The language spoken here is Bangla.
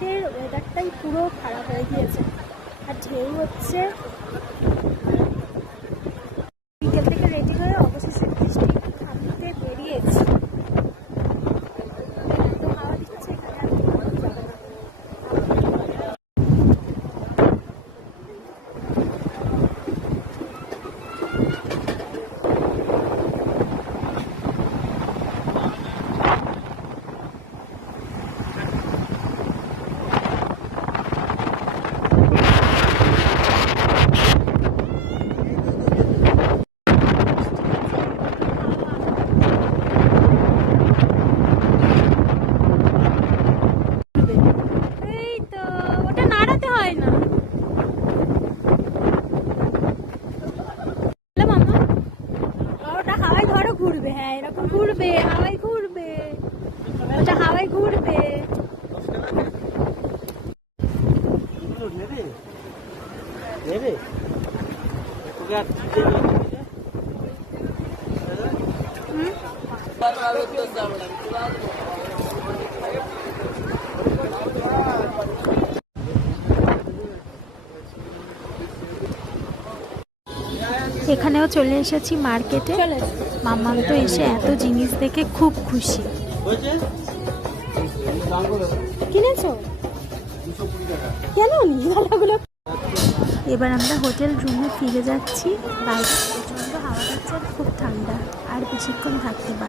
আজকের ওয়েদারটাই পুরো খারাপ হয়ে গিয়েছে, আর ঢেউ হচ্ছে। বিকেল থেকে রেডি হয়ে অবশেষে বৃষ্টি থামতে বেরিয়েছি। এত হাওয়া দিচ্ছে এখানে, আর বেরোনো যাবে না। এই তো, ওটা নাড়াতে হয় না। মামা, ওটা হাওয়ায় ধরো ঘুরবে। হ্যাঁ, এরকম ঘুরবে, হাওয়ায় ঘুরবে, ওটা হাওয়ায় ঘুরবে। এখানেও চলে এসেছি মার্কেটে। মাম্মাম তো এসে এত জিনিস দেখে খুব খুশি। কিনেছো? কেন নিগুলো? এবার আমরা হোটেল রুমে ফিরে যাচ্ছি। বাইরে প্রচন্ড হাওয়া দিচ্ছে, খুব ঠান্ডা, আর বেশিক্ষণ থাকতে পারি।